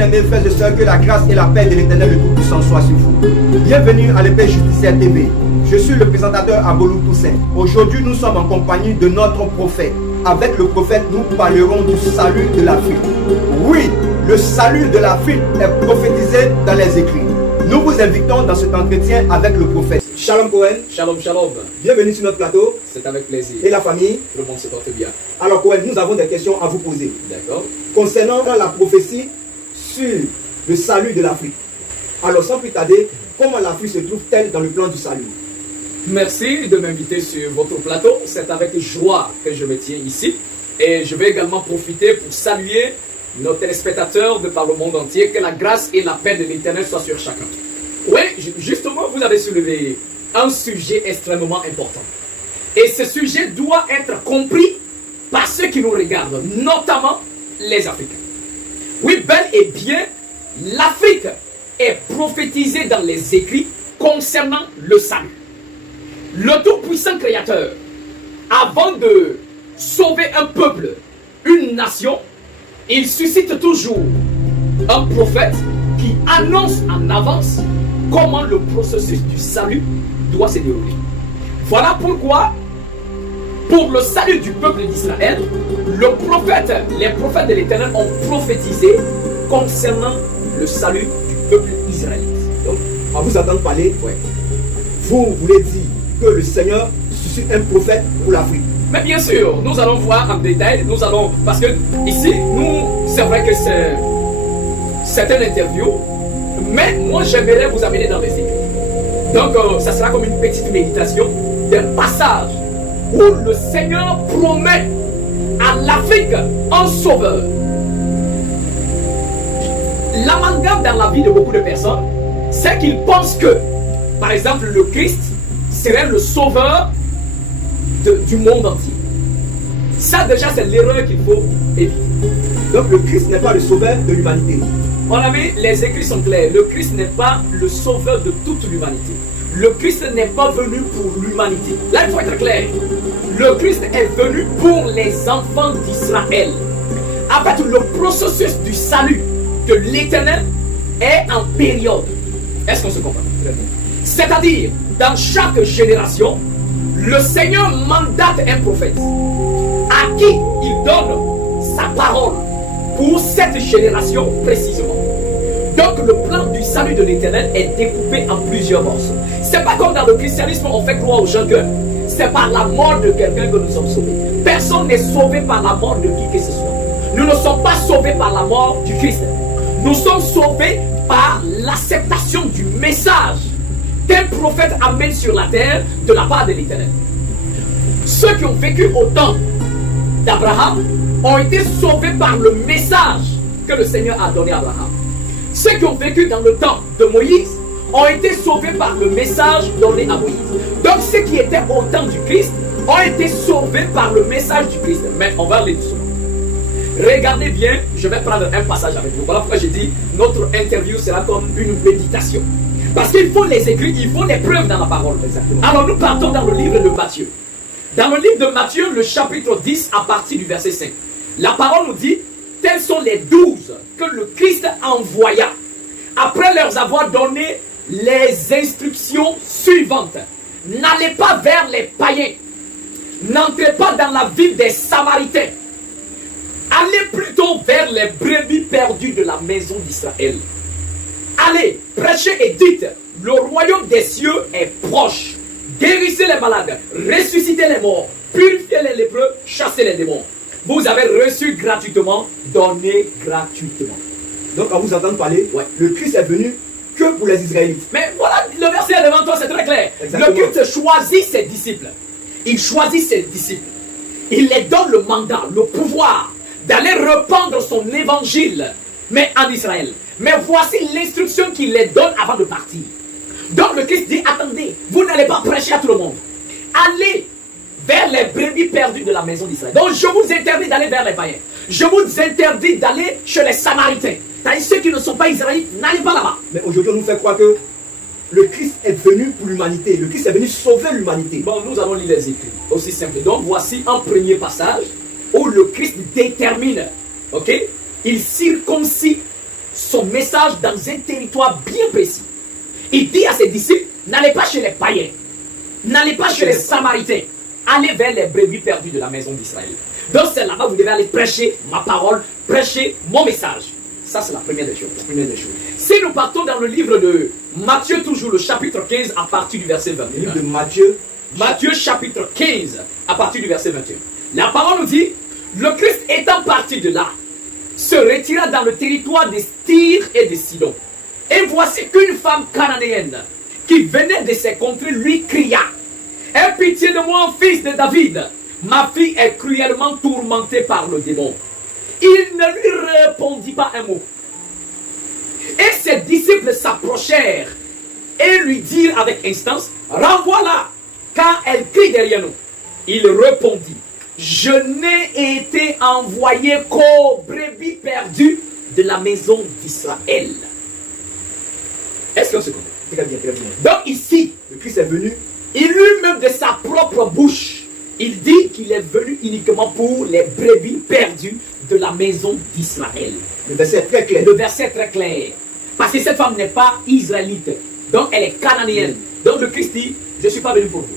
Bien-aimés frères et sœurs, que la grâce et la paix de l'Éternel le Tout-Puissant soient sur vous. Bienvenue à l'Épée Justicière TV. Je suis le présentateur Abolou Toussaint. Aujourd'hui, nous sommes en compagnie de notre prophète. Avec le prophète, nous parlerons du salut de l'Afrique. Oui, le salut de l'Afrique est prophétisé dans les Écritures. Nous vous invitons dans cet entretien avec le prophète. Shalom Cohen. Shalom, shalom. Bienvenue sur notre plateau. C'est avec plaisir. Et la famille? Tout le monde se porte bien. Alors Cohen, nous avons des questions à vous poser. D'accord. Concernant la prophétie sur le salut de l'Afrique. Alors sans plus tarder, comment l'Afrique se trouve-t-elle dans le plan du salut? Merci de m'inviter sur votre plateau. C'est avec joie que je me tiens ici. Et je vais également profiter pour saluer nos téléspectateurs de par le monde entier. Que la grâce et la paix de l'Éternel soient sur chacun. Oui, justement, vous avez soulevé un sujet extrêmement important. Et ce sujet doit être compris par ceux qui nous regardent, notamment les Africains. Oui, bel et bien, l'Afrique est prophétisée dans les écrits concernant le salut. Le Tout-Puissant Créateur, avant de sauver un peuple, une nation, il suscite toujours un prophète qui annonce en avance comment le processus du salut doit se dérouler. Voilà pourquoi, pour le salut du peuple d'Israël, les prophètes de l'Éternel ont prophétisé concernant le salut du peuple israélite. Donc, à vous entendre parler, ouais. Vous voulez dire que le Seigneur suscite un prophète pour l'Afrique. Mais bien sûr, nous allons voir en détail, parce que ici, c'est vrai que c'est une interview, mais moi j'aimerais vous amener dans les écrits. Donc, ça sera comme une petite méditation d'un passage où le Seigneur promet à l'Afrique un sauveur. L'amalgame dans la vie de beaucoup de personnes, c'est qu'ils pensent que, par exemple, le Christ serait le sauveur du monde entier. Ça déjà, c'est l'erreur qu'il faut éviter. Donc le Christ n'est pas le sauveur de l'humanité. Mon ami, les écrits sont clairs. Le Christ n'est pas le sauveur de toute l'humanité. Le Christ n'est pas venu pour l'humanité. Là, il faut être clair. Le Christ est venu pour les enfants d'Israël. En fait, le processus du salut de l'Éternel est en période. Est-ce qu'on se comprend? C'est-à-dire, dans chaque génération, le Seigneur mandate un prophète à qui il donne sa parole pour cette génération précisément. Donc le plan du salut de l'Éternel est découpé en plusieurs morceaux. C'est pas comme dans le christianisme, on fait croire aux gens que c'est par la mort de quelqu'un que nous sommes sauvés. Personne n'est sauvé par la mort de qui que ce soit. Nous ne sommes pas sauvés par la mort du Christ. Nous sommes sauvés par l'acceptation du message qu'un prophète amène sur la terre de la part de l'Éternel. Ceux qui ont vécu au temps d'Abraham ont été sauvés par le message que le Seigneur a donné à Abraham. Ceux qui ont vécu dans le temps de Moïse ont été sauvés par le message donné à Moïse. Donc ceux qui étaient au temps du Christ ont été sauvés par le message du Christ. Mais on va aller doucement. Regardez bien, je vais prendre un passage avec vous. Voilà pourquoi j'ai dit notre interview sera comme une méditation. Parce qu'il faut les écrits, il faut les preuves dans la parole. Exactement. Alors nous partons dans le livre de Matthieu. Dans le livre de Matthieu, le chapitre 10, à partir du verset 5. La parole nous dit, tels sont les 12 que le Christ envoya, après leur avoir donné les instructions suivantes. N'allez pas vers les païens, n'entrez pas dans la ville des Samaritains, allez plutôt vers les brebis perdues de la maison d'Israël. Allez, prêchez et dites, le royaume des cieux est proche. Guérissez les malades, ressuscitez les morts, purifiez les lépreux, chassez les démons. Vous avez reçu gratuitement, donnez gratuitement. Donc, à vous entendre parler, ouais. Le Christ est venu que pour les Israélites. Mais voilà, le verset est devant toi, c'est très clair. Exactement. Le Christ choisit ses disciples. Il choisit ses disciples. Il les donne le mandat, le pouvoir d'aller répandre son évangile, mais en Israël. Mais voici l'instruction qu'il les donne avant de partir. Donc le Christ dit, attendez, vous n'allez pas prêcher à tout le monde. Allez vers les brebis perdues de la maison d'Israël. Donc je vous interdis d'aller vers les païens. Je vous interdis d'aller chez les Samaritains. C'est-à-dire ceux qui ne sont pas israélites, n'allez pas là-bas. Mais aujourd'hui, on nous fait croire que le Christ est venu pour l'humanité. Le Christ est venu sauver l'humanité. Bon, nous allons lire les écrits. Aussi simple. Donc voici un premier passage où le Christ détermine, ok, il circoncis son message dans un territoire bien précis. Il dit à ses disciples, n'allez pas chez les païens, n'allez pas chez les Samaritains, allez vers les brebis perdues de la maison d'Israël. Donc c'est là-bas que vous devez aller prêcher ma parole, prêcher mon message. Ça c'est la première des choses. Si nous partons dans le livre de Matthieu, toujours le chapitre 15 à partir du verset 21. Le livre de Matthieu. Matthieu chapitre 15 à partir du verset 21. La parole nous dit, le Christ étant parti de là, se retira dans le territoire de Tyr et de Sidon. Et voici qu'une femme cananéenne qui venait de ces contrées lui cria, « Aie pitié de moi, fils de David, ma fille est cruellement tourmentée par le démon. » Il ne lui répondit pas un mot. Et ses disciples s'approchèrent et lui dirent avec instance, « Renvoie-la, car elle crie derrière nous. » Il répondit, « Je n'ai été envoyé qu'aux brebis perdues de la maison d'Israël. » Est-ce qu'on se comprend? Très bien. Donc ici, Le Christ est venu. il lui-même de sa propre bouche, il dit qu'il est venu uniquement pour les brebis perdues de la maison d'Israël. Le verset est très clair. Le verset est très clair. Parce que cette femme n'est pas israélite. Donc elle est cananéenne. Donc le Christ dit, je ne suis pas venu pour vous.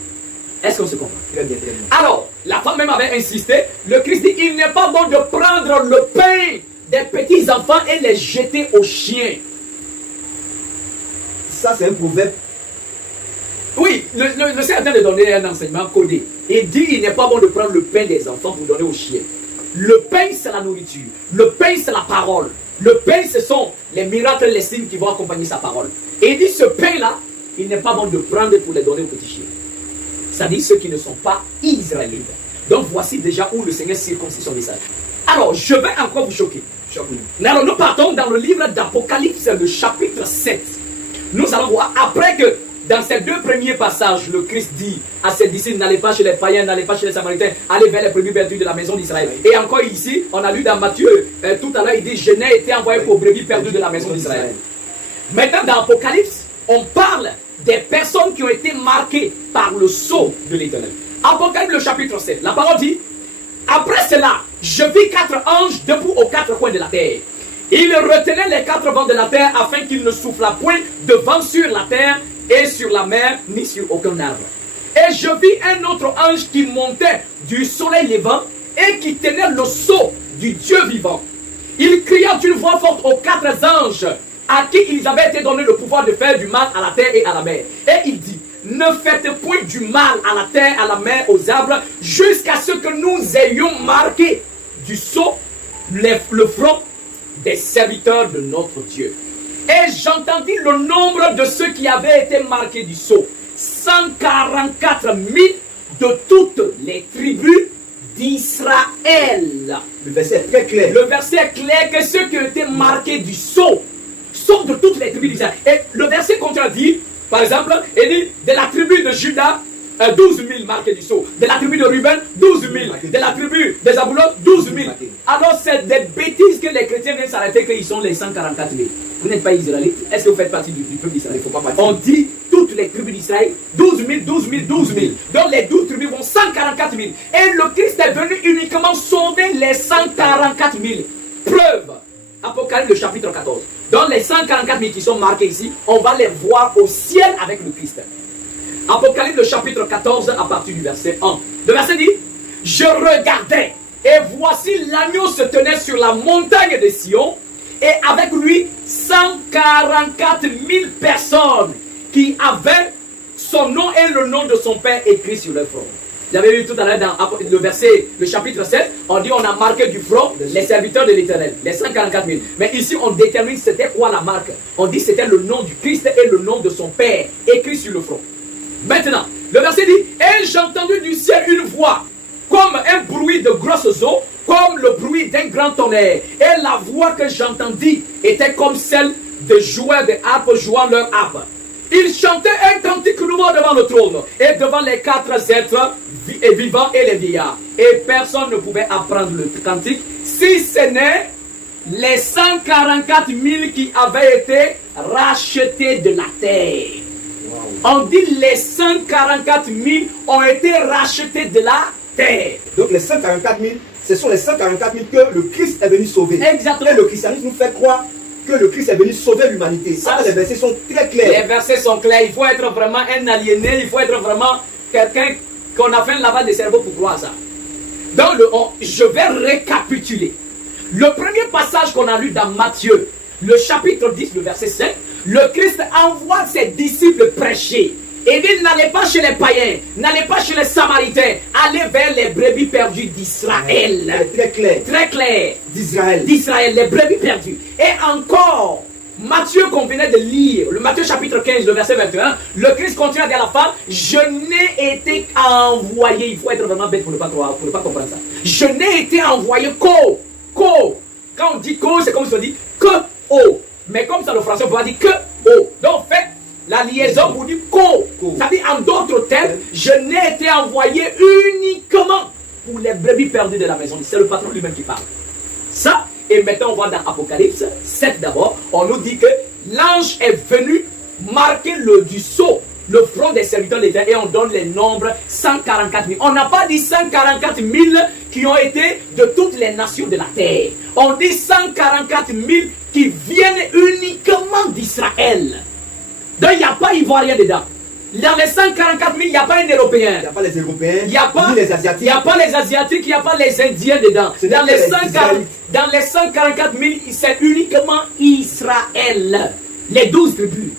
Est-ce qu'on se comprend? Très bien. Alors, la femme même avait insisté. Le Christ dit, il n'est pas bon de prendre le pain des petits enfants et les jeter aux chiens. Ça, c'est un proverbe. Oui, le Seigneur est en train de donner un enseignement codé. Il dit, il n'est pas bon de prendre le pain des enfants pour donner aux chiens. Le pain, c'est la nourriture. Le pain, c'est la parole. Le pain, ce sont les miracles, les signes qui vont accompagner sa parole. Et il dit, ce pain-là, il n'est pas bon de prendre pour les donner aux petits chiens. Ça dit ceux qui ne sont pas israélites. Donc voici déjà où le Seigneur circoncit son message. Alors, je vais encore vous choquer. Alors, nous partons dans le livre d'Apocalypse, le chapitre 7. Nous allons voir, après que dans ces deux premiers passages, le Christ dit à ses disciples, n'allez pas chez les païens, n'allez pas chez les Samaritains, allez vers les brebis perdues de la maison d'Israël. Et encore ici, on a lu dans Matthieu, tout à l'heure, il dit, je n'ai été envoyé pour brebis perdues de la maison d'Israël. Maintenant, dans Apocalypse, on parle des personnes qui ont été marquées par le sceau de l'Éternel. Apocalypse, le chapitre 7, la parole dit, après cela, je vis 4 anges debout aux 4 coins de la terre. Ils retenaient les 4 vents de la terre afin qu'il ne soufflât point de vent sur la terre et sur la mer, ni sur aucun arbre. Et je vis un autre ange qui montait du soleil levant et qui tenait le sceau du Dieu vivant. Il cria d'une voix forte aux 4 anges à qui ils avaient été donné le pouvoir de faire du mal à la terre et à la mer. Et il dit, ne faites point du mal à la terre, à la mer, aux arbres, jusqu'à ce que nous ayons marqué du sceau le front des serviteurs de notre Dieu. Et j'entendis le nombre de ceux qui avaient été marqués du sceau. 144 000 de toutes les tribus d'Israël. Le verset est très clair. Le verset est clair que ceux qui ont été marqués du sceau sont de toutes les tribus d'Israël. Et le verset contredit, par exemple, il dit de la tribu de Juda, 12 000 marqués du sceau. De la tribu de Ruben, 12 000. De la tribu des Zabulon, 12 000. Alors c'est des bêtises que les chrétiens viennent s'arrêter qu'ils sont les 144 000. Vous n'êtes pas israélite. Est-ce que vous faites partie du peuple d'Israël? On dit toutes les tribus d'Israël, 12 000, 12 000, 12 000. Donc les 12 tribus vont 144 000. Et le Christ est venu uniquement sauver les 144 000. Preuve. Apocalypse le chapitre 14. Dans les 144 000 qui sont marqués ici, on va les voir au ciel avec le Christ. Apocalypse le chapitre 14 à partir du verset 1. Le verset dit, je regardais et voici l'agneau se tenait sur la montagne de Sion et avec lui 144 000 personnes qui avaient son nom et le nom de son père écrit sur leur front. Vous avez vu tout à l'heure dans le verset, le chapitre 7, on dit on a marqué du front les serviteurs de l'Éternel, les 144 000. Mais ici on détermine c'était quoi la marque. On dit c'était le nom du Christ et le nom de son père écrit sur le front. Maintenant, le verset dit, et j'ai entendu du ciel une voix, comme un bruit de grosses eaux, comme le bruit d'un grand tonnerre. Et la voix que j'entendis était comme celle de joueurs de harpe jouant leur harpe. Ils chantaient un cantique nouveau devant le trône et devant les 4 êtres vivants et les vieillards. Et personne ne pouvait apprendre le cantique si ce n'est les 144 000 qui avaient été rachetés de la terre. On dit les 144 000 ont été rachetés de la terre. Donc les 144 000, ce sont les 144 000 que le Christ est venu sauver. Exactement. Et le christianisme nous fait croire que le Christ est venu sauver l'humanité. Ça, les versets sont très clairs. Les versets sont clairs. Il faut être vraiment un aliéné. Il faut être vraiment quelqu'un qu'on a fait un lavage de cerveau pour croire ça. Donc, je vais récapituler. Le premier passage qu'on a lu dans Matthieu, le chapitre 10, le verset 5, le Christ envoie ses disciples prêcher. Et dit, n'allez pas chez les païens, n'allez pas chez les samaritains, allez vers les brebis perdues d'Israël. Très clair. Très clair. D'Israël. D'Israël, les brebis perdues. Et encore, Matthieu qu'on venait de lire, le Matthieu chapitre 15, le verset 21, le Christ continue à dire à la femme, je n'ai été envoyé, il faut être vraiment bête pour ne pas croire, pour ne pas comprendre ça. Je n'ai été envoyé qu'au. Quand on dit qu'au, c'est comme si on dit que au. Mais comme ça, le français, on peut pas dire que au. Donc, fait la liaison pour dire qu'au. Ça dit en d'autres termes, je n'ai été envoyé uniquement pour les brebis perdues de la maison. C'est le patron lui-même qui parle. Ça, et maintenant on voit dans Apocalypse 7 d'abord, on nous dit que l'ange est venu marquer du sceau le front des serviteurs de l'Éternel et on donne les nombres 144 000. On n'a pas dit 144 000 qui ont été de toutes les nations de la terre. On dit 144 000 qui viennent uniquement d'Israël. Donc il n'y a pas Ivoirien dedans. Dans les 144 000, il n'y a pas un Européen. Il n'y a pas les Européens, il n'y a pas les Asiatiques. Il n'y a pas les Asiatiques, il n'y a pas les Indiens dedans. Dans les 144 000, c'est uniquement Israël. Les 12 tribus.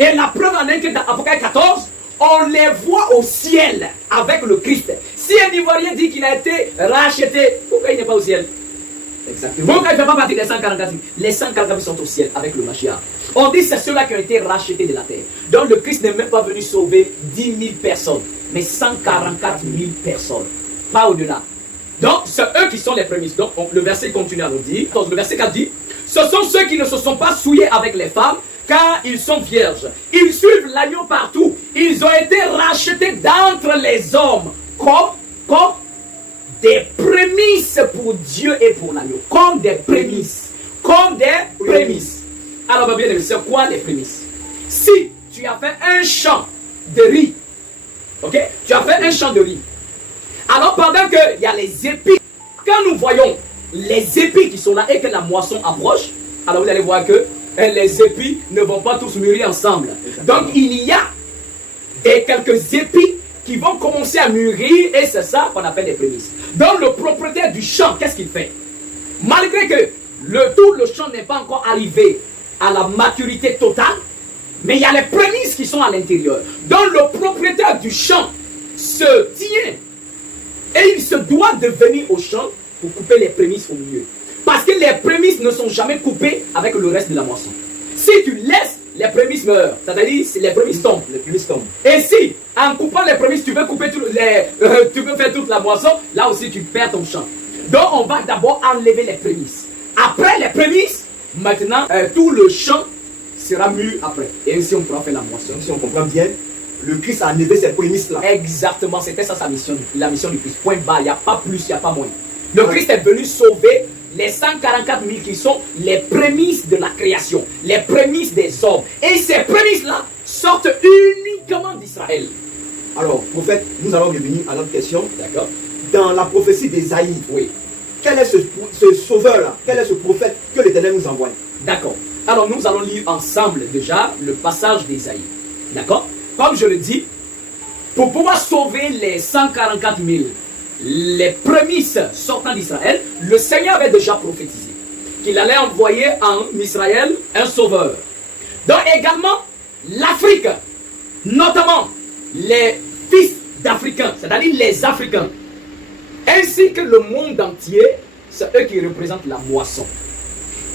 Et la preuve en est que dans Apocalypse 14, on les voit au ciel avec le Christ. Si un Ivoirien dit qu'il a été racheté, pourquoi il n'est pas au ciel? Exactement. Pourquoi il ne fait pas partie des 144 000? Les 144 000 sont au ciel avec le Mashiach. On dit que c'est ceux-là qui ont été rachetés de la terre. Donc le Christ n'est même pas venu sauver 10 000 personnes, mais 144 000 personnes. Pas au-delà. Donc c'est eux qui sont les prémices. Donc le verset continue à nous dire. Le verset 4 dit, ce sont ceux qui ne se sont pas souillés avec les femmes, car ils sont vierges. Ils suivent l'agneau partout. Ils ont été rachetés d'entre les hommes comme des prémices pour Dieu et pour l'agneau. Comme des prémices. Comme des prémices. Alors, bien aimé, c'est quoi les prémices? Si tu as fait un champ de riz, ok? Tu as fait un champ de riz. Alors, pendant qu'il y a les épis, quand nous voyons les épis qui sont là et que la moisson approche, alors vous allez voir que les épis ne vont pas tous mûrir ensemble. Donc, il y a quelques épis qui vont commencer à mûrir et c'est ça qu'on appelle les prémices. Donc, le propriétaire du champ, qu'est-ce qu'il fait? Malgré que tout le champ n'est pas encore arrivé à la maturité totale, mais il y a les prémices qui sont à l'intérieur. Donc, le propriétaire du champ se tient et il se doit de venir au champ pour couper les prémices au milieu. Parce que les prémices ne sont jamais coupées avec le reste de la moisson. Si tu laisses, les prémices meurent. C'est-à-dire, les prémices tombent. Les prémices tombent. Et si, en coupant les prémices, tu veux couper tu veux faire toute la moisson, là aussi tu perds ton champ. Donc, on va d'abord enlever les prémices. Après les prémices, maintenant, tout le champ sera mûr après. Et ainsi, on pourra faire la moisson. Si on comprend bien, le Christ a enlevé ces prémices-là. Exactement, c'était ça sa mission, la mission du Christ. Point barre, il n'y a pas plus, il n'y a pas moins. Le Christ est venu sauver les 144 000 qui sont les prémices de la création, les prémices des hommes. Et ces prémices-là sortent uniquement d'Israël. Alors, prophète, nous allons revenir à notre question. D'accord. Dans la prophétie d'Ésaïe, oui. Quel est ce sauveur-là? Quel est ce prophète que l'Éternel nous envoie? D'accord. Alors, nous allons lire ensemble déjà le passage d'Ésaïe. D'accord. Comme je le dis, pour pouvoir sauver les 144 000, les prémices sortant d'Israël, le Seigneur avait déjà prophétisé qu'il allait envoyer en Israël un sauveur. Donc également l'Afrique, notamment les fils d'Africains, c'est-à-dire les Africains, ainsi que le monde entier, c'est eux qui représentent la moisson.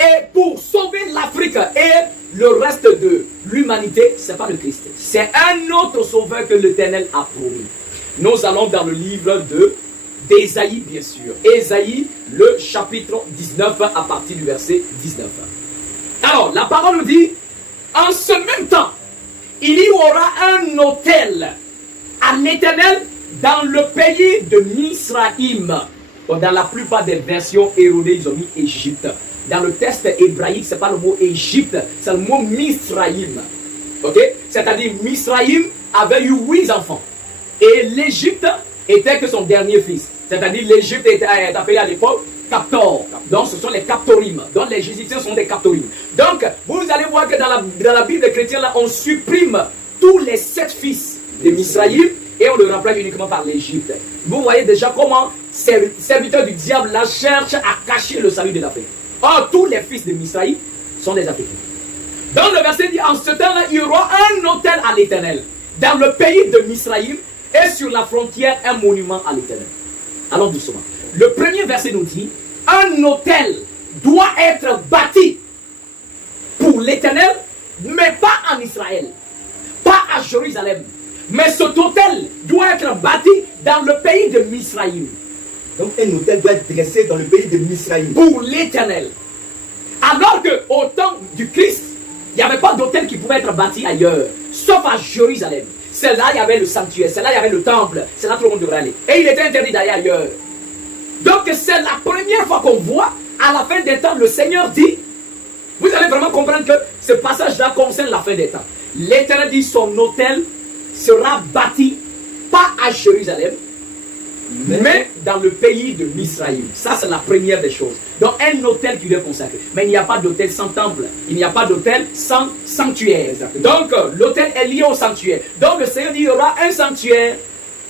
Et pour sauver l'Afrique et le reste de l'humanité, ce n'est pas le Christ, c'est un autre sauveur que l'Éternel a promis. Nous allons dans le livre d'Ésaïe, bien sûr. Ésaïe, le chapitre 19, à partir du verset 19. Alors, la parole nous dit, en ce même temps, il y aura un autel à l'Éternel dans le pays de Misraïm. Dans la plupart des versions erronées, ils ont mis Égypte. Dans le texte hébraïque, ce n'est pas le mot Égypte, c'est le mot Misraïm. Ok? C'est-à-dire, Misraïm avait eu 8 enfants. Et l'Égypte était que son dernier fils. C'est-à-dire l'Égypte était appelée à l'époque captors. Donc ce sont les captorim. Donc les Égyptiens sont des captorim. Donc vous allez voir que dans la Bible chrétienne, là, on supprime tous les 7 fils de Misraïm et on le remplace uniquement par l'Égypte. Vous voyez déjà comment ces serviteurs du diable là cherchent à cacher le salut de l'Afrique. Or, tous les fils de Misraïm sont des Africains. Dans le verset dit, en ce temps-là, il y aura un autel à l'Éternel. Dans le pays de Misraïm et sur la frontière, un monument à l'Éternel. Allons doucement. Le premier verset nous dit, un autel doit être bâti pour l'Éternel, mais pas en Israël, pas à Jérusalem. Mais cet autel doit être bâti dans le pays de Misraïm. Donc un autel doit être dressé dans le pays de Misraïm. Pour l'Éternel. Alors qu'au temps du Christ, il n'y avait pas d'autel qui pouvait être bâti ailleurs, sauf à Jérusalem. C'est là il y avait le sanctuaire, c'est là il y avait le temple, c'est là tout le monde devrait aller. Et il était interdit d'aller ailleurs. Donc c'est la première fois qu'on voit, à la fin des temps, le Seigneur dit, vous allez vraiment comprendre que ce passage-là concerne la fin des temps. L'Éternel dit, son autel sera bâti, pas à Jérusalem, mais dans le pays de Misraïm. Ça, c'est la première des choses. Donc, un autel qui lui est consacré. Mais il n'y a pas d'autel sans temple. Il n'y a pas d'autel sans sanctuaire. Exactement. Donc, l'autel est lié au sanctuaire. Donc, le Seigneur dit, il y aura un sanctuaire,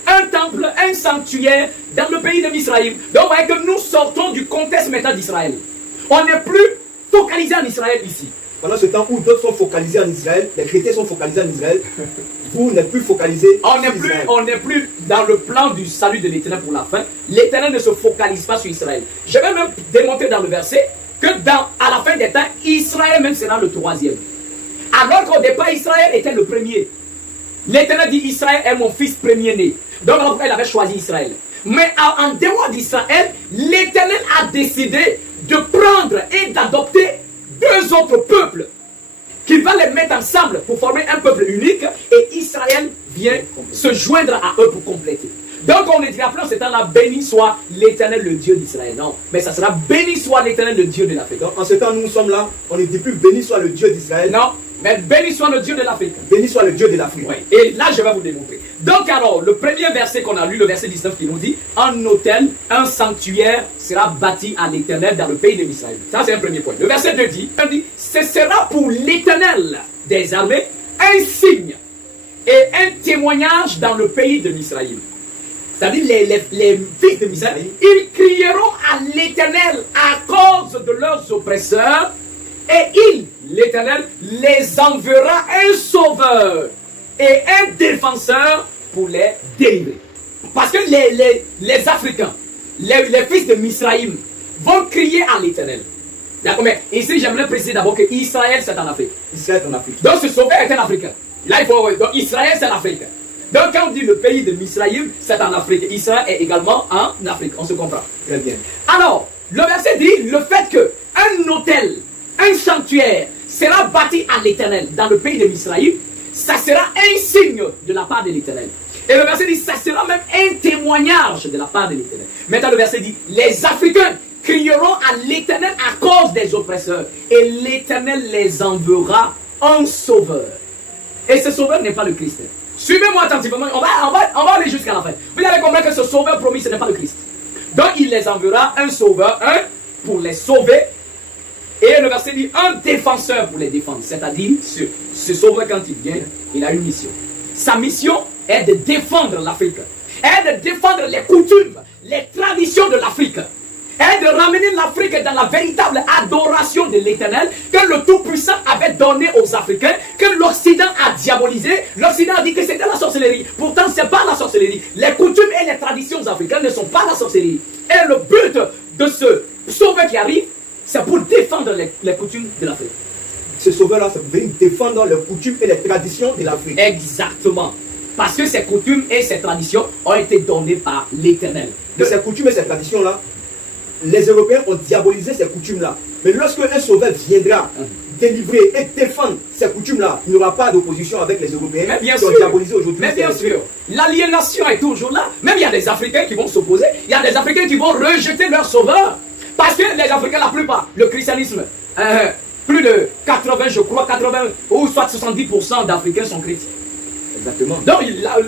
un temple, un sanctuaire dans le pays de Misraïm. Donc, vous voyez que nous sortons du contexte maintenant d'Israël. On n'est plus focalisé en Israël ici. Pendant ce temps où d'autres sont focalisés en Israël, les chrétiens sont focalisés en Israël, vous n'êtes plus focalisés on n'est plus dans le plan du salut de l'Éternel pour la fin. L'Éternel ne se focalise pas sur Israël. Je vais même démontrer dans le verset que à la fin des temps, Israël même sera le troisième. Alors qu'au départ, Israël était le premier. L'Éternel dit, Israël est mon fils premier-né. Donc il avait choisi Israël. Mais en dehors d'Israël, l'Éternel a décidé de prendre et d'adopter 2 autres peuples, qu'il va les mettre ensemble pour former un peuple unique, et Israël vient se joindre à eux pour compléter. Donc on ne dira plus en ce temps-là, béni soit l'Éternel, le Dieu d'Israël. Non, mais ça sera béni soit l'Éternel, le Dieu de l'Afrique. Donc en ce temps, nous sommes là, on ne dit plus béni soit le Dieu d'Israël. Non, mais béni soit le Dieu de l'Afrique. Béni soit le Dieu de l'Afrique. Oui. Et là, je vais vous démontrer. Donc alors, le premier verset qu'on a lu, le verset 19 qui nous dit, un autel, un sanctuaire sera bâti à l'Éternel dans le pays de Israël. Ça, c'est un premier point. Le verset 2 dit, ce sera pour l'Éternel des armées un signe et un témoignage dans le pays de Misraïm. C'est-à-dire les fils de Misraïm, ils crieront à l'Éternel à cause de leurs oppresseurs, et l'Éternel, les enverra un sauveur et un défenseur pour les délivrer. Parce que les Africains, les fils de Misraïm, vont crier à l'Éternel. D'accord, mais ici, j'aimerais préciser d'abord que Israël, c'est en Afrique. Israël est en Afrique. Donc ce sauveur est un Africain. Là, il faut. Donc Israël, c'est l'Afrique. Donc quand on dit le pays de Misraïm, c'est en Afrique. Israël est également en Afrique. On se comprend. Très bien. Alors, le verset dit le fait qu'un autel, un sanctuaire sera bâti à l'Éternel dans le pays de Misraïm, ça sera un signe de la part de l'Éternel. Et le verset dit, ça sera même un témoignage de la part de l'Éternel. Maintenant le verset dit, les Africains crieront à l'Éternel à cause des oppresseurs, et l'Éternel les enverra un sauveur. Et ce sauveur n'est pas le Christ. Suivez-moi attentivement, on va aller jusqu'à la fin. Vous allez comprendre que ce sauveur promis, ce n'est pas le Christ. Donc il les enverra un sauveur, pour les sauver. Et le verset dit, un défenseur pour les défendre. C'est-à-dire, ce sauveur, quand il vient, il a une mission. Sa mission est de défendre l'Afrique. Est de défendre les coutumes, les traditions de l'Afrique. Est de ramener l'Afrique dans la véritable adoration de l'Éternel que le Tout-Puissant avait donné aux Africains, que l'Occident a diabolisé. L'Occident a dit que c'était la sorcellerie. Pourtant, ce n'est pas la sorcellerie. Les coutumes et les traditions africaines ne sont pas la sorcellerie. Et le but de ce sauveur qui arrive, c'est pour défendre les coutumes de l'Afrique. Ce sauveur-là, c'est pour venir défendre les coutumes et les traditions de l'Afrique. Exactement. Parce que ces coutumes et ces traditions ont été données par l'Éternel. De ces coutumes et ces traditions-là, les Européens ont diabolisé ces coutumes-là. Mais lorsque un sauveur viendra délivrer et défendre ces coutumes-là, il n'y aura pas d'opposition avec les Européens qui ont diabolisé aujourd'hui. Mais bien sûr, l'aliénation est toujours là. Même il y a des Africains qui vont s'opposer. Il y a des Africains qui vont rejeter leur sauveur. Parce que les Africains, la plupart, le christianisme, plus de 80, je crois, 80 ou soit 70% d'Africains sont chrétiens. Exactement. Donc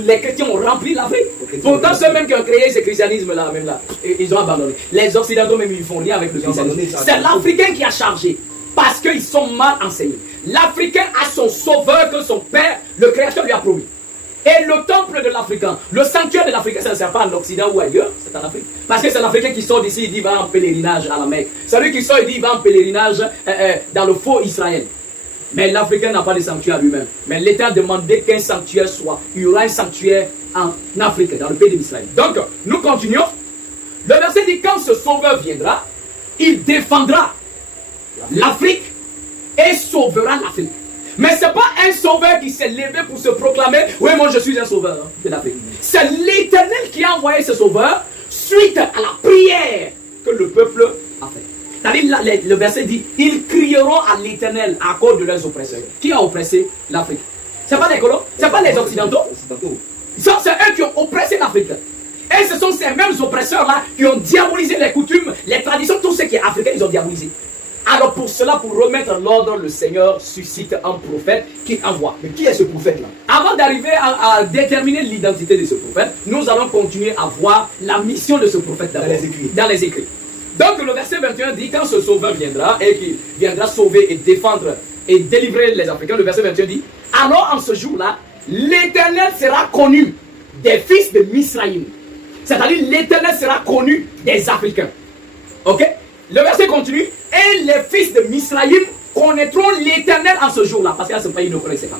les chrétiens ont rempli l'Afrique. Pourtant, ceux-mêmes qui ont créé ce christianisme-là, même là, ils ont abandonné. Les Occidentaux, même, ils font rien avec le christianisme. C'est l'Africain qui a chargé. Parce qu'ils sont mal enseignés. L'Africain a son sauveur que son père, le Créateur, lui a promis. Et le temple de l'Africain, le sanctuaire de l'Africain, ça ne sert pas en Occident ou ailleurs, c'est en Afrique. Parce que c'est l'Africain qui sort d'ici, il dit va en pèlerinage à la Mecque. Celui qui sort, il dit va en pèlerinage dans le faux Israël. Mais l'Africain n'a pas de sanctuaire lui-même. Mais l'État a demandé qu'un sanctuaire soit. Il y aura un sanctuaire en Afrique, dans le pays d'Israël. Donc, nous continuons. Le verset dit quand ce sauveur viendra, il défendra l'Afrique et sauvera l'Afrique. Mais ce n'est pas un sauveur qui s'est levé pour se proclamer oui, moi je suis un sauveur de l'Afrique. C'est l'Éternel qui a envoyé ce sauveur suite à la prière que le peuple a fait. C'est-à-dire, le verset dit ils crieront à l'Éternel à cause de leurs oppresseurs. Qui a oppressé l'Afrique? Ce n'est pas les colons, ce n'est pas les Occidentaux. C'est eux qui ont oppressé l'Afrique. Et ce sont ces mêmes oppresseurs-là qui ont diabolisé les coutumes, les traditions, tout ce qui est africain, ils ont diabolisé. Alors pour cela, pour remettre l'ordre, le Seigneur suscite un prophète qui envoie. Mais qui est ce prophète-là? Avant d'arriver à déterminer l'identité de ce prophète, nous allons continuer à voir la mission de ce prophète d'abord. Dans les écrits. Donc le verset 21 dit, quand ce sauveur viendra, et qui viendra sauver et défendre et délivrer les Africains, le verset 21 dit, alors en ce jour-là, l'Éternel sera connu des fils de Misraïm. C'est-à-dire l'Éternel sera connu des Africains. Ok? Le verset continue. Et les fils de Misraïm connaîtront l'Éternel en ce jour-là. Parce qu'à ce pays, ils ne connaissaient pas.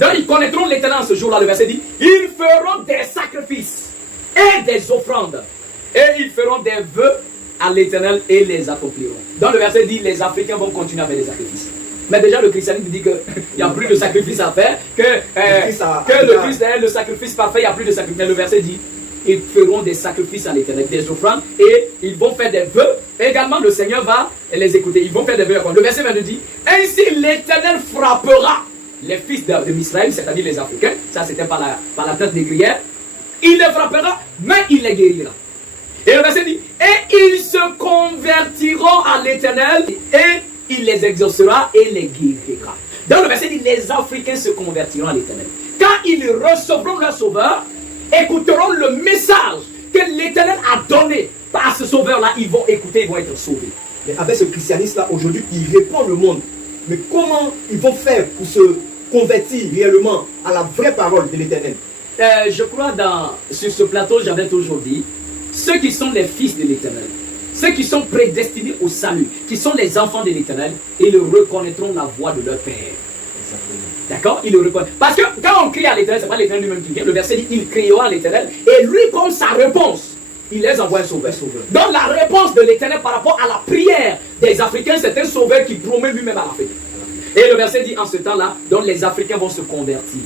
Donc ils connaîtront l'Éternel en ce jour-là. Le verset dit, ils feront des sacrifices et des offrandes. Et ils feront des vœux à l'Éternel et les accompliront. Donc le verset dit, les Africains vont continuer à faire des sacrifices. Mais déjà le christianisme dit qu'il n'y a plus de sacrifice à faire. Que le Christ est le sacrifice parfait, il n'y a plus de sacrifice. Mais le verset dit, ils feront des sacrifices à l'Éternel, des offrandes, et ils vont faire des vœux. Également, le Seigneur va les écouter. Ils vont faire des vœux. Le verset 22 dit, ainsi l'Éternel frappera les fils de Misraïm, c'est-à-dire les Africains. Ça, c'était par la tête négrière. Il les frappera, mais il les guérira. Et le verset dit, et ils se convertiront à l'Éternel, et il les exaucera et les guérira. Dans le verset dit, les Africains se convertiront à l'Éternel. Quand ils recevront leur sauveur, écouteront le message que l'Éternel a donné par ce sauveur-là, ils vont écouter, ils vont être sauvés. Mais avec ce christianisme-là, aujourd'hui, il répand le monde. Mais comment ils vont faire pour se convertir réellement à la vraie parole de l'Éternel? Je crois sur ce plateau, j'avais toujours dit, ceux qui sont les fils de l'Éternel, ceux qui sont prédestinés au salut, qui sont les enfants de l'Éternel, ils reconnaîtront la voix de leur Père. D'accord? Il le reconnaît. Parce que quand on crie à l'Éternel, ce n'est pas l'Éternel lui-même qui vient. Le verset dit, il criera à l'Éternel. Et lui, comme sa réponse, il les envoie un sauveur. Donc la réponse de l'Éternel par rapport à la prière des Africains, c'est un sauveur qui promet lui-même à l'Afrique. Et le verset dit, en ce temps-là, donc les Africains vont se convertir.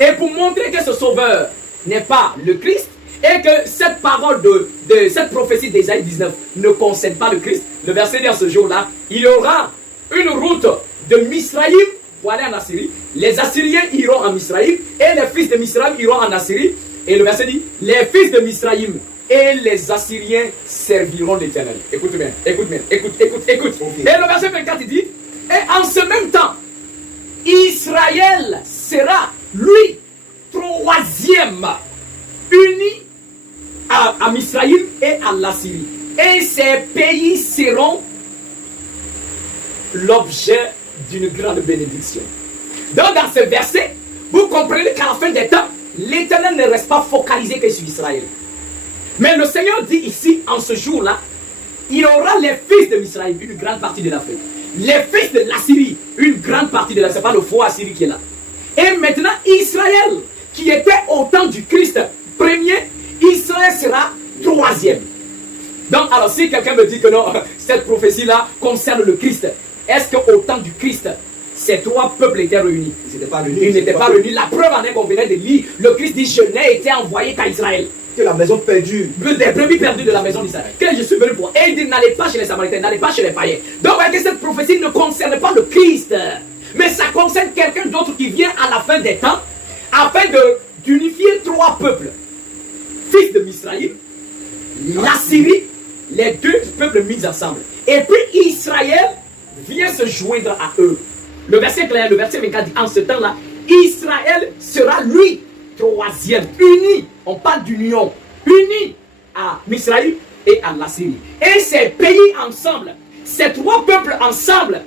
Et pour montrer que ce sauveur n'est pas le Christ, et que cette parole de cette prophétie d'Ésaïe 19 ne concerne pas le Christ, le verset dit en ce jour-là, il y aura une route de Misraïm pour aller en Assyrie. Les Assyriens iront en Misraïm et les fils de Misraïm iront en Assyrie. Et le verset dit, les fils de Misraïm et les Assyriens serviront l'Éternel. Écoute bien, écoute bien, écoute. Okay. Et le verset 24 il dit, et en ce même temps, Israël sera, lui, troisième, uni à Misraïm et à l'Assyrie. Et ces pays seront l'objet d'une grande bénédiction. Donc dans ce verset, vous comprenez qu'à la fin des temps, l'Éternel ne reste pas focalisé que sur Israël. Mais le Seigneur dit ici, en ce jour-là, il y aura les fils de Misraïm, une grande partie de l'Afrique. Les fils de l'Assyrie, une grande partie de l'Afrique. Ce n'est pas le faux Assyrie qui est là. Et maintenant, Israël, qui était au temps du Christ premier, Israël sera troisième. Donc, alors, si quelqu'un me dit que non, cette prophétie-là concerne le Christ, est-ce qu'au temps du Christ, ces trois peuples étaient réunis? Ils n'étaient pas réunis. La preuve en est qu'on venait de lire. Le Christ dit, je n'ai été envoyé qu'à Israël. Que la maison perdue. Des brebis perdues de la maison d'Israël. Que je suis venu pour. Et il dit, n'allez pas chez les Samaritains, n'allez pas chez les païens. Donc, voyez que cette prophétie ne concerne pas le Christ. Mais ça concerne quelqu'un d'autre qui vient à la fin des temps, afin d'unifier trois peuples. Fils de Misraïm, l'Assyrie, les deux peuples mis ensemble. Et puis Israël vient se joindre à eux. Le verset clair, le verset 24 dit, en ce temps-là, Israël sera lui, troisième, uni. On parle d'union, uni à Israël et à la Syrie. Et ces pays ensemble, ces trois peuples ensemble,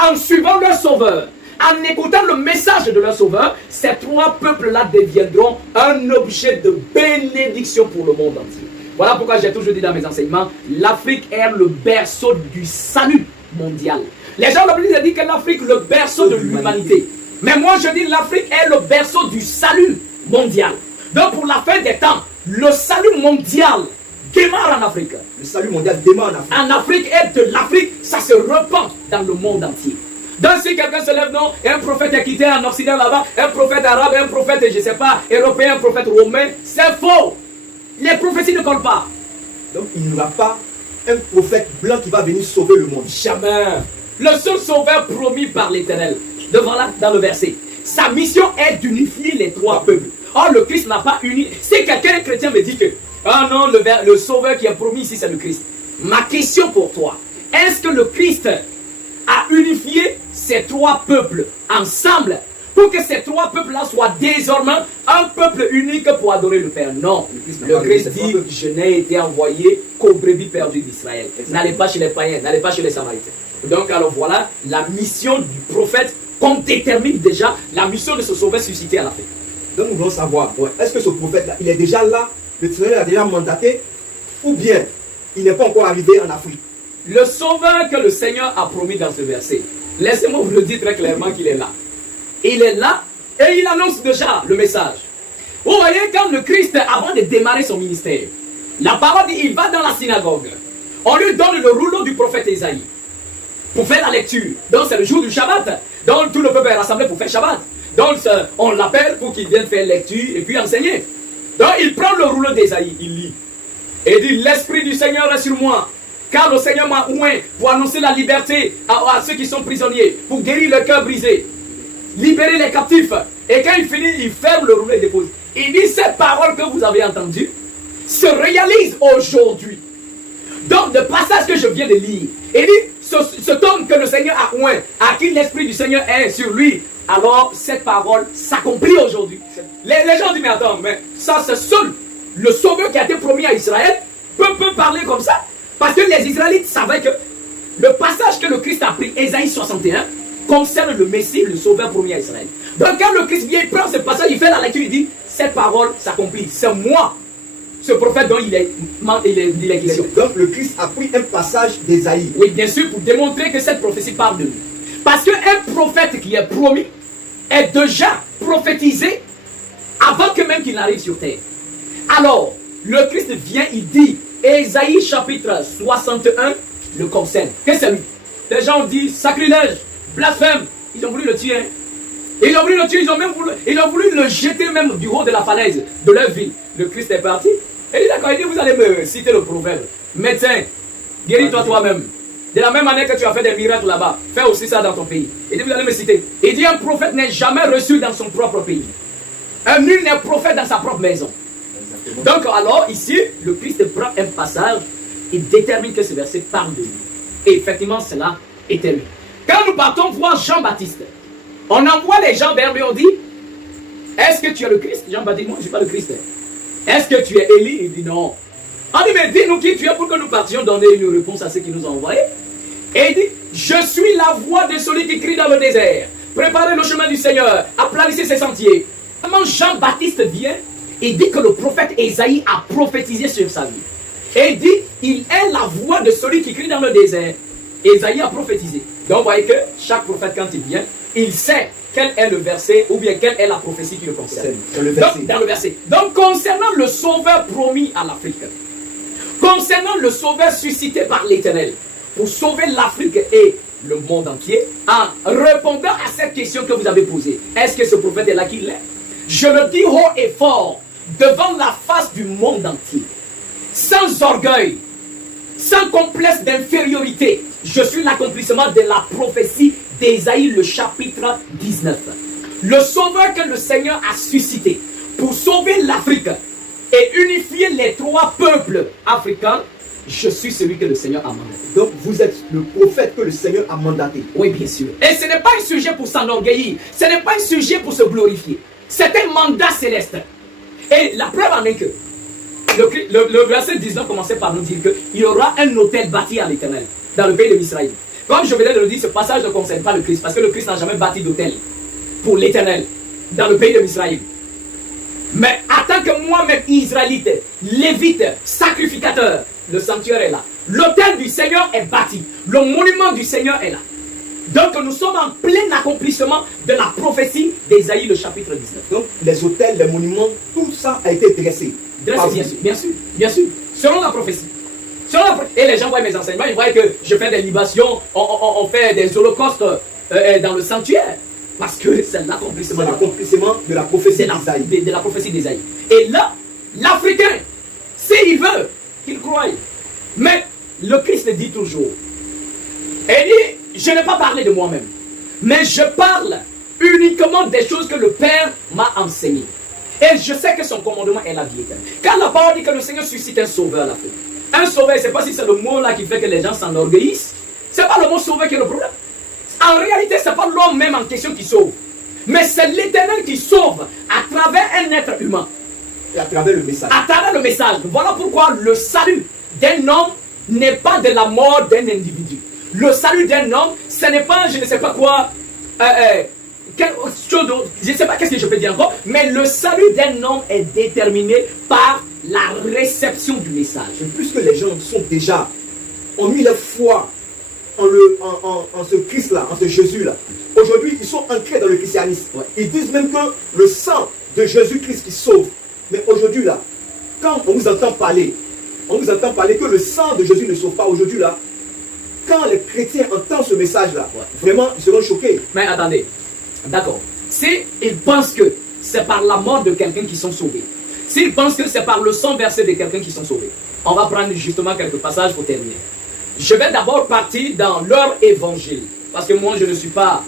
en suivant leur sauveur, en écoutant le message de leur sauveur, ces trois peuples-là deviendront un objet de bénédiction pour le monde entier. Voilà pourquoi j'ai toujours dit dans mes enseignements, l'Afrique est le berceau du salut mondial. Les gens de l'Église disent que l'Afrique est le berceau de l'humanité. Mais moi je dis l'Afrique est le berceau du salut mondial. Donc pour la fin des temps, le salut mondial démarre en Afrique. Le salut mondial démarre en Afrique. En Afrique et de l'Afrique, ça se répand dans le monde entier. Donc si quelqu'un se lève, non, un prophète est quitté en Occident là-bas, un prophète arabe, un prophète, je ne sais pas, européen, un prophète romain, c'est faux. Les prophéties ne collent pas. Donc il n'y aura pas un prophète blanc qui va venir sauver le monde. Jamais. Le seul sauveur promis par l'Éternel, devant là, dans le verset, sa mission est d'unifier les trois peuples. Or le Christ n'a pas uni. Si quelqu'un chrétien me dit que, ah non, le sauveur qui est promis ici c'est le Christ. Ma question pour toi, est-ce que le Christ a unifié ces trois peuples ensemble pour que ces trois peuples-là soient désormais un peuple unique pour adorer le Père? Non. Le Christ dit, je n'ai été envoyé qu'aux brebis perdues d'Israël. N'allez pas chez les païens, n'allez pas chez les Samaritains. Donc alors voilà, la mission du prophète qu'on détermine déjà la mission de ce sauveur suscité à l'Afrique. Donc nous voulons savoir, est-ce que ce prophète-là, il est déjà là, le Seigneur l'a déjà mandaté, ou bien il n'est pas encore arrivé en Afrique? Le sauveur que le Seigneur a promis dans ce verset, laissez-moi vous le dire très clairement qu'il est là. Il est là et il annonce déjà le message. Vous voyez, quand le Christ, avant de démarrer son ministère, la parole dit, il va dans la synagogue. On lui donne le rouleau du prophète Ésaïe pour faire la lecture. Donc c'est le jour du Shabbat. Donc tout le peuple est rassemblé pour faire Shabbat. Donc on l'appelle pour qu'il vienne faire lecture et puis enseigner. Donc il prend le rouleau d'Ésaïe, il lit. Et dit, l'Esprit du Seigneur est sur moi. Car le Seigneur m'a oint pour annoncer la liberté à ceux qui sont prisonniers, pour guérir le cœur brisé, libérer les captifs. Et quand il finit, il ferme le rouleau et dépose. Il dit, cette parole que vous avez entendue se réalise aujourd'hui. Donc, le passage que je viens de lire, il dit, cet homme que le Seigneur a oint, à qui l'Esprit du Seigneur est sur lui, alors cette parole s'accomplit aujourd'hui. Les gens disent, mais attends, mais ça c'est seul le sauveur qui a été promis à Israël peut parler comme ça. Parce que les Israélites savaient que le passage que le Christ a pris, Ésaïe 61, concerne le Messie, le sauveur promis à Israël. Donc quand le Christ vient, il prend ce passage, il fait la lecture, il dit, cette parole s'accomplit. C'est moi, ce prophète dont il est question. Donc le Christ a pris un passage d'Ésaïe. Oui, bien sûr, pour démontrer que cette prophétie parle de lui. Parce qu'un prophète qui est promis est déjà prophétisé avant que même qu'il arrive sur terre. Alors, le Christ vient, il dit, Ésaïe chapitre 61 le concerne. Qu'est-ce que c'est lui? Les gens ont dit sacrilège, blasphème. Ils ont voulu le tuer. Ils ont voulu le tuer, ils ont voulu le jeter même du haut de la falaise de leur ville. Le Christ est parti. Et il dit d'accord, il dit, vous allez me citer le proverbe. Médecin, guéris-toi toi-même. De la même manière que tu as fait des miracles là-bas, fais aussi ça dans ton pays. Il dit, vous allez me citer. Il dit, un prophète n'est jamais reçu dans son propre pays. Un nul n'est prophète dans sa propre maison. Donc alors ici, le Christ prend un passage et détermine que ce verset parle de lui. Et effectivement, cela était lui. Quand nous partons voir Jean-Baptiste, on envoie les gens vers lui, on dit, est-ce que tu es le Christ? Jean-Baptiste, moi je ne suis pas le Christ. Est-ce que tu es Élie? Il dit non. On dit, mais dis-nous qui tu es pour que nous partions donner une réponse à ceux qui nous ont envoyés. Et il dit, je suis la voix de celui qui crie dans le désert. Préparez le chemin du Seigneur, aplanissez ses sentiers. Comment Jean-Baptiste vient, il dit que le prophète Ésaïe a prophétisé sur sa vie. Et il dit, il est la voix de celui qui crie dans le désert. Ésaïe a prophétisé. Donc vous voyez que chaque prophète quand il vient, il sait quel est le verset ou bien quelle est la prophétie qui le concerne. Dans le verset. Donc concernant le sauveur promis à l'Afrique, concernant le sauveur suscité par l'Éternel pour sauver l'Afrique et le monde entier, en répondant à cette question que vous avez posée, est-ce que ce prophète est là qu'il est? Je le dis haut et fort devant la face du monde entier, sans orgueil, sans complexe d'infériorité. Je suis l'accomplissement de la prophétie d'Ésaïe, le chapitre 19. Le sauveur que le Seigneur a suscité pour sauver l'Afrique et unifier les trois peuples africains Je suis celui que le Seigneur a mandaté. Donc vous êtes le prophète que le Seigneur a mandaté. Oui, bien sûr. Et ce n'est pas un sujet pour s'enorgueillir. Ce n'est pas un sujet pour se glorifier. C'est un mandat céleste. Et la preuve en est que le verset 19 commençait par nous dire qu'il y aura un autel bâti à l'Éternel dans le pays de Israël. Comme je venais de le dire, ce passage ne concerne pas le Christ, parce que le Christ n'a jamais bâti d'autel pour l'Éternel dans le pays de Israël. Mais en tant que moi-même Israélite, lévite, sacrificateur, le sanctuaire est là. L'autel du Seigneur est bâti. Le monument du Seigneur est là. Donc nous sommes en plein accomplissement de la prophétie d'Ésaïe, le chapitre 19. Donc les autels, les monuments, tout ça a été dressé. Dressé, bien sûr, bien sûr. Selon la prophétie. Et les gens voient mes enseignements, ils voient que je fais des libations, on fait des holocaustes dans le sanctuaire. Parce que c'est l'accomplissement de la prophétie d'Ésaïe. De la prophétie d'Ésaïe. Et là, l'Africain, s'il veut, qu'il croie. Mais le Christ dit toujours, il dit, je n'ai pas parlé de moi-même, mais je parle uniquement des choses que le Père m'a enseignées. Et je sais que son commandement est la vie éternelle. Car la parole dit que le Seigneur suscite un sauveur à l'Afrique. Un sauveur, je ne sais pas si c'est le mot là qui fait que les gens s'enorgueillissent. Ce n'est pas le mot sauveur qui est le problème. En réalité, ce n'est pas l'homme même en question qui sauve. Mais c'est l'Éternel qui sauve à travers un être humain. Et à travers le message. À travers le message. Voilà pourquoi le salut d'un homme n'est pas de la mort d'un individu. Le salut d'un homme, ce n'est pas, je ne sais pas quoi, je ne sais pas qu'est-ce que je peux dire encore, mais le salut d'un homme est déterminé par la réception du message. Et puisque les gens sont déjà, ont mis leur foi en ce Christ-là, en ce Jésus-là, aujourd'hui ils sont ancrés dans le christianisme. Ouais. Ils disent même que le sang de Jésus-Christ qui sauve. Mais aujourd'hui là, quand on vous entend parler que le sang de Jésus ne sauve pas aujourd'hui là, quand les chrétiens entendent ce message-là, ouais, vraiment ils seront choqués. Mais attendez, d'accord. S'ils pensent que c'est par la mort de quelqu'un qu'ils sont sauvés, s'ils pensent que c'est par le sang versé de quelqu'un qu'ils sont sauvés, on va prendre justement quelques passages pour terminer. Je vais d'abord partir dans leur évangile, parce que moi je ne suis pas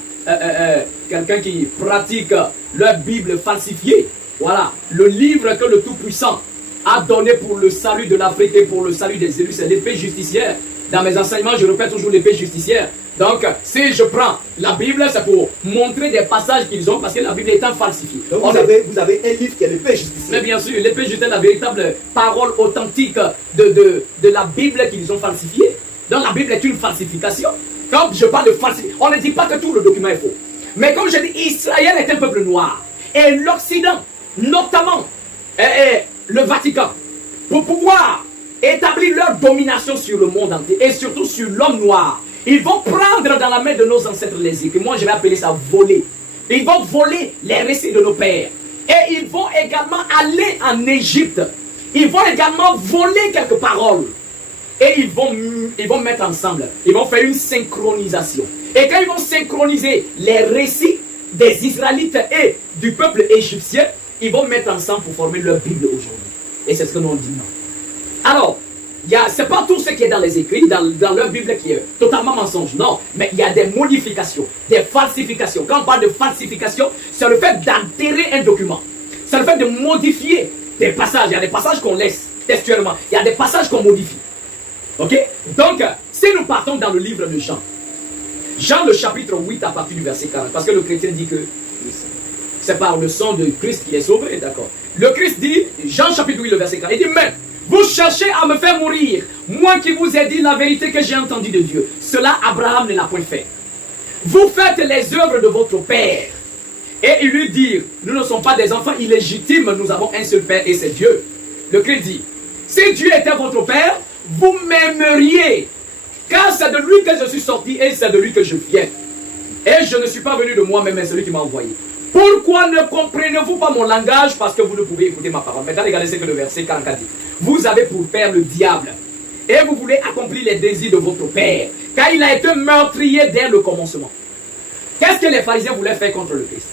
quelqu'un qui pratique leur Bible falsifiée. Voilà, le livre que le Tout-Puissant a donné pour le salut de l'Afrique et pour le salut des élus, c'est l'épée justicière. Dans mes enseignements, je répète toujours l'épée justicière. Donc, si je prends la Bible, c'est pour montrer des passages qu'ils ont, parce que la Bible étant falsifiée. Donc, vous avez un livre qui est l'épée justicière. Mais bien sûr, l'épée justicière, la véritable parole authentique de la Bible qu'ils ont falsifiée. Donc, la Bible est une falsification. Quand je parle de falsification, on ne dit pas que tout le document est faux. Mais comme je dis, Israël est un peuple noir. Et l'Occident, notamment le Vatican, pour pouvoir établir leur domination sur le monde entier et surtout sur l'homme noir, ils vont prendre dans la main de nos ancêtres les écrits. Moi je vais appeler ça voler. Ils vont voler les récits de nos pères. Et ils vont également aller en Égypte. Ils vont également voler quelques paroles. Et ils vont mettre ensemble. Ils vont faire une synchronisation. Et quand ils vont synchroniser les récits des Israélites et du peuple égyptien, ils vont mettre ensemble pour former leur Bible aujourd'hui. Et c'est ce que nous disons. Alors, ce n'est pas tout ce qui est dans les écrits, dans leur Bible qui est totalement mensonge. Non, mais il y a des modifications, des falsifications. Quand on parle de falsification, c'est le fait d'altérer un document. C'est le fait de modifier des passages. Il y a des passages qu'on laisse textuellement. Il y a des passages qu'on modifie. Ok? Donc, si nous partons dans le livre de Jean, Jean le chapitre 8 à partir du verset 40, parce que le chrétien dit que c'est par le sang de Christ qu'il est sauvé, d'accord? Le Christ dit, Jean chapitre 8 le verset 40, il dit, mais vous cherchez à me faire mourir, moi qui vous ai dit la vérité que j'ai entendue de Dieu. Cela, Abraham ne l'a point fait. Vous faites les œuvres de votre père. Et ils lui dirent, nous ne sommes pas des enfants illégitimes, nous avons un seul père et c'est Dieu. Le Christ dit, si Dieu était votre père, vous m'aimeriez, car c'est de lui que je suis sorti et c'est de lui que je viens. Et je ne suis pas venu de moi-même, mais celui qui m'a envoyé. Pourquoi ne comprenez-vous pas mon langage? Parce que vous ne pouvez écouter ma parole. Maintenant, regardez ce que le verset 44 dit. Vous avez pour père le diable, et vous voulez accomplir les désirs de votre père, car il a été meurtrier dès le commencement. Qu'est-ce que les pharisiens voulaient faire contre le Christ?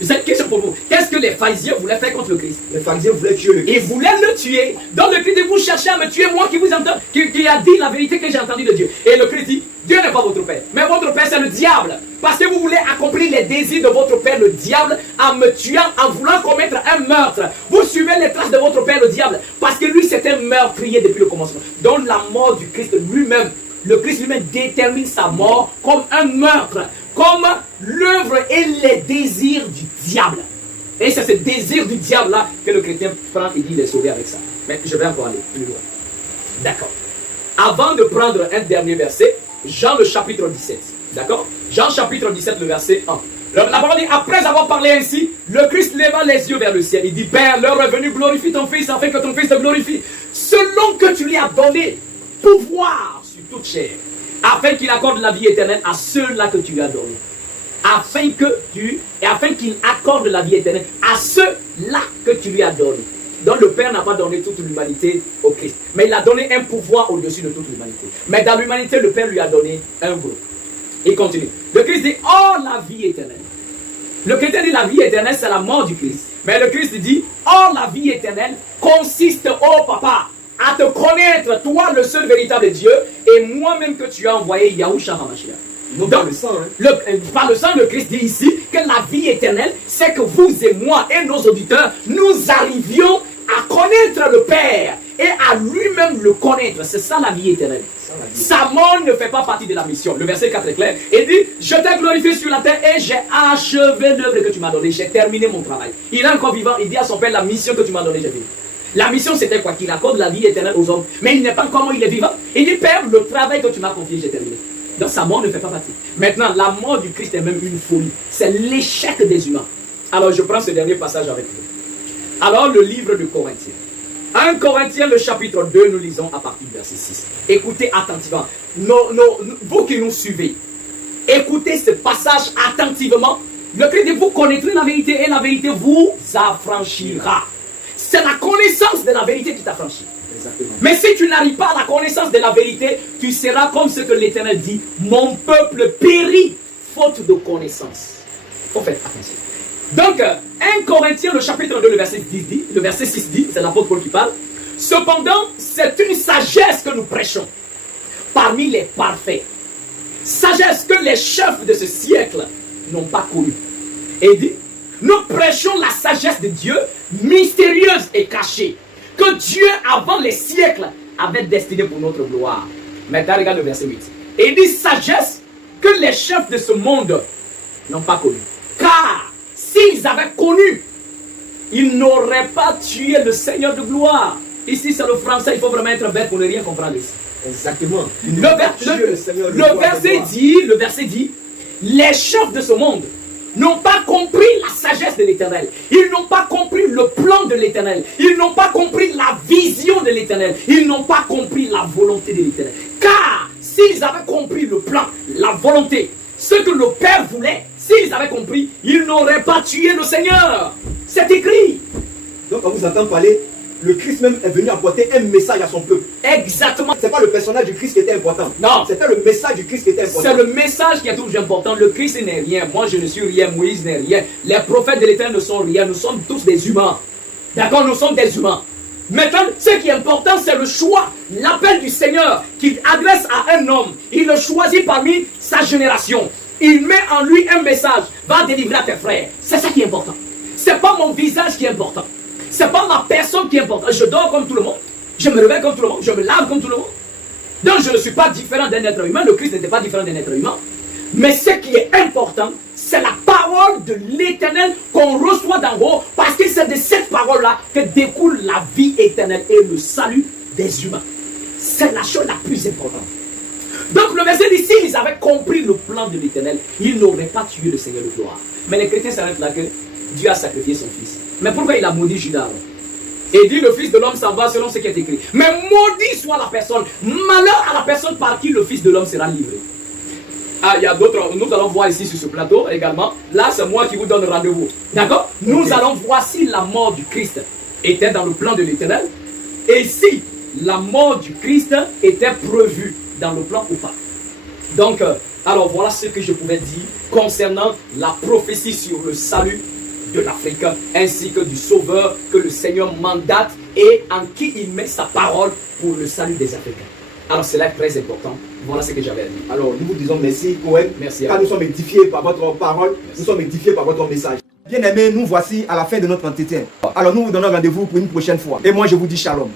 Cette question pour vous. Qu'est-ce que les pharisiens voulaient faire contre le Christ? Les pharisiens voulaient tuer le Christ. Ils voulaient le tuer. Donc le Christ dit, vous cherchez à me tuer, moi qui vous entends, qui a dit la vérité que j'ai entendue de Dieu. Et le Christ dit, Dieu n'est pas votre père, mais votre père c'est le diable. Parce que vous voulez accomplir les désirs de votre père le diable en me tuant, en voulant commettre un meurtre. Vous suivez les traces de votre père le diable parce que lui c'est un meurtrier depuis le commencement. Donc la mort du Christ lui-même, le Christ lui-même détermine sa mort comme un meurtre, comme l'œuvre et les désirs du diable. Et c'est ce désir du diable là que le chrétien prend et dit il est sauvé avec ça. Mais je vais encore aller plus loin. D'accord. Avant de prendre un dernier verset, Jean le chapitre 17. D'accord? Jean chapitre 17, le verset 1. La parole dit, après avoir parlé ainsi, le Christ leva les yeux vers le ciel. Il dit, Père, l'heure est venue, glorifie ton Fils, afin que ton Fils te glorifie. Selon que tu lui as donné pouvoir sur toute chair, afin qu'il accorde la vie éternelle à ceux-là que tu lui as donné. Afin qu'il accorde la vie éternelle à ceux-là que tu lui as donné. Donc le Père n'a pas donné toute l'humanité au Christ. Mais il a donné un pouvoir au-dessus de toute l'humanité. Mais dans l'humanité, le Père lui a donné un groupe. Il continue. Le Christ dit, oh la vie éternelle. Le chrétien dit la vie éternelle, c'est la mort du Christ. Mais le Christ dit, oh la vie éternelle consiste, oh papa, à te connaître, toi le seul véritable Dieu, et moi-même que tu as envoyé, Yahushua HaMashiach. Donc, par le sang, par le sang, le Christ dit ici que la vie éternelle, c'est que vous et moi et nos auditeurs, nous arrivions à connaître le Père et à lui-même le connaître. C'est ça la vie éternelle. Sa mort ne fait pas partie de la mission. Le verset 4 est clair. Il dit, je t'ai glorifié sur la terre et j'ai achevé l'œuvre que tu m'as donnée. J'ai terminé mon travail. Il est encore vivant. Il dit à son Père, la mission que tu m'as donnée, j'ai fini. La mission c'était quoi? Qu'il accorde la vie éternelle aux hommes. Mais il n'est pas comment il est vivant. Il dit, Père, le travail que tu m'as confié, j'ai terminé. Donc sa mort ne fait pas partie. Maintenant, la mort du Christ est même une folie. C'est l'échec des humains. Alors je prends ce dernier passage avec vous. Alors le livre de Corinthiens. 1 Corinthiens, le chapitre 2, nous lisons à partir du verset 6. Écoutez attentivement. Vous qui nous suivez, écoutez ce passage attentivement. Le Christ dit, vous connaîtrez la vérité et la vérité vous affranchira. C'est la connaissance de la vérité qui t'affranchit. Mais si tu n'arrives pas à la connaissance de la vérité, tu seras comme ce que l'Éternel dit, mon peuple périt faute de connaissance. Il faut faire attention. Donc, 1 Corinthiens, le chapitre 2, le verset 6 dit, c'est l'apôtre Paul qui parle, cependant, c'est une sagesse que nous prêchons parmi les parfaits. Sagesse que les chefs de ce siècle n'ont pas connue. Et il dit, nous prêchons la sagesse de Dieu, mystérieuse et cachée, que Dieu, avant les siècles, avait destinée pour notre gloire. Maintenant, regarde le verset 8. Et il dit, sagesse que les chefs de ce monde n'ont pas connue. Car, s'ils avaient connu, ils n'auraient pas tué le Seigneur de gloire. Ici, c'est le français, il faut vraiment être bête pour ne rien comprendre ici. Exactement. Le verset dit, les chefs de ce monde n'ont pas compris la sagesse de l'Éternel. Ils n'ont pas compris le plan de l'Éternel. Ils n'ont pas compris la vision de l'Éternel. Ils n'ont pas compris la volonté de l'Éternel. Car s'ils avaient compris le plan, la volonté, ce que le Père voulait, s'ils avaient compris, ils n'auraient pas tué le Seigneur. C'est écrit. Donc, on vous entend parler, le Christ même est venu apporter un message à son peuple. Exactement. Ce n'est pas le personnage du Christ qui était important. Non. C'était le message du Christ qui était important. C'est le message qui est toujours important. Le Christ n'est rien. Moi, je ne suis rien. Moïse n'est rien. Les prophètes de l'Éternel ne sont rien. Nous sommes tous des humains. D'accord? Nous sommes des humains. Maintenant, ce qui est important, c'est le choix, l'appel du Seigneur qu'il adresse à un homme. Il le choisit parmi sa génération. Il met en lui un message. Va délivrer à tes frères. C'est ça qui est important. Ce n'est pas mon visage qui est important. Ce n'est pas ma personne qui est importante. Je dors comme tout le monde. Je me réveille comme tout le monde. Je me lave comme tout le monde. Donc je ne suis pas différent d'un être humain. Le Christ n'était pas différent d'un être humain. Mais ce qui est important, c'est la parole de l'Éternel qu'on reçoit d'en haut. Parce que c'est de cette parole-là que découle la vie éternelle et le salut des humains. C'est la chose la plus importante. Donc le verset dit, s'ils avaient compris le plan de l'Éternel, ils n'auraient pas tué le Seigneur de gloire. Mais les chrétiens s'arrêtent là que Dieu a sacrifié son fils. Mais pourquoi il a maudit Judas? Et dit, le fils de l'homme s'en va selon ce qui est écrit. Mais maudit soit la personne, malheur à la personne par qui le fils de l'homme sera livré. Ah, il y a d'autres, nous allons voir ici sur ce plateau également. Là, c'est moi qui vous donne rendez-vous. D'accord? Nous allons voir si la mort du Christ était dans le plan de l'Éternel. Et si la mort du Christ était prévue dans le plan ou pas. Donc, alors voilà ce que je pouvais dire concernant la prophétie sur le salut de l'Afrique, ainsi que du Sauveur que le Seigneur mandate et en qui il met sa parole pour le salut des Africains. Alors cela est très important. Voilà ce que j'avais à dire. Alors nous vous disons merci Cohen. Merci à Car vous. nous sommes édifiés par votre parole, nous sommes édifiés par votre message. Bien aimés, nous voici à la fin de notre entretien. Alors nous vous donnons rendez-vous pour une prochaine fois. Et moi je vous dis shalom.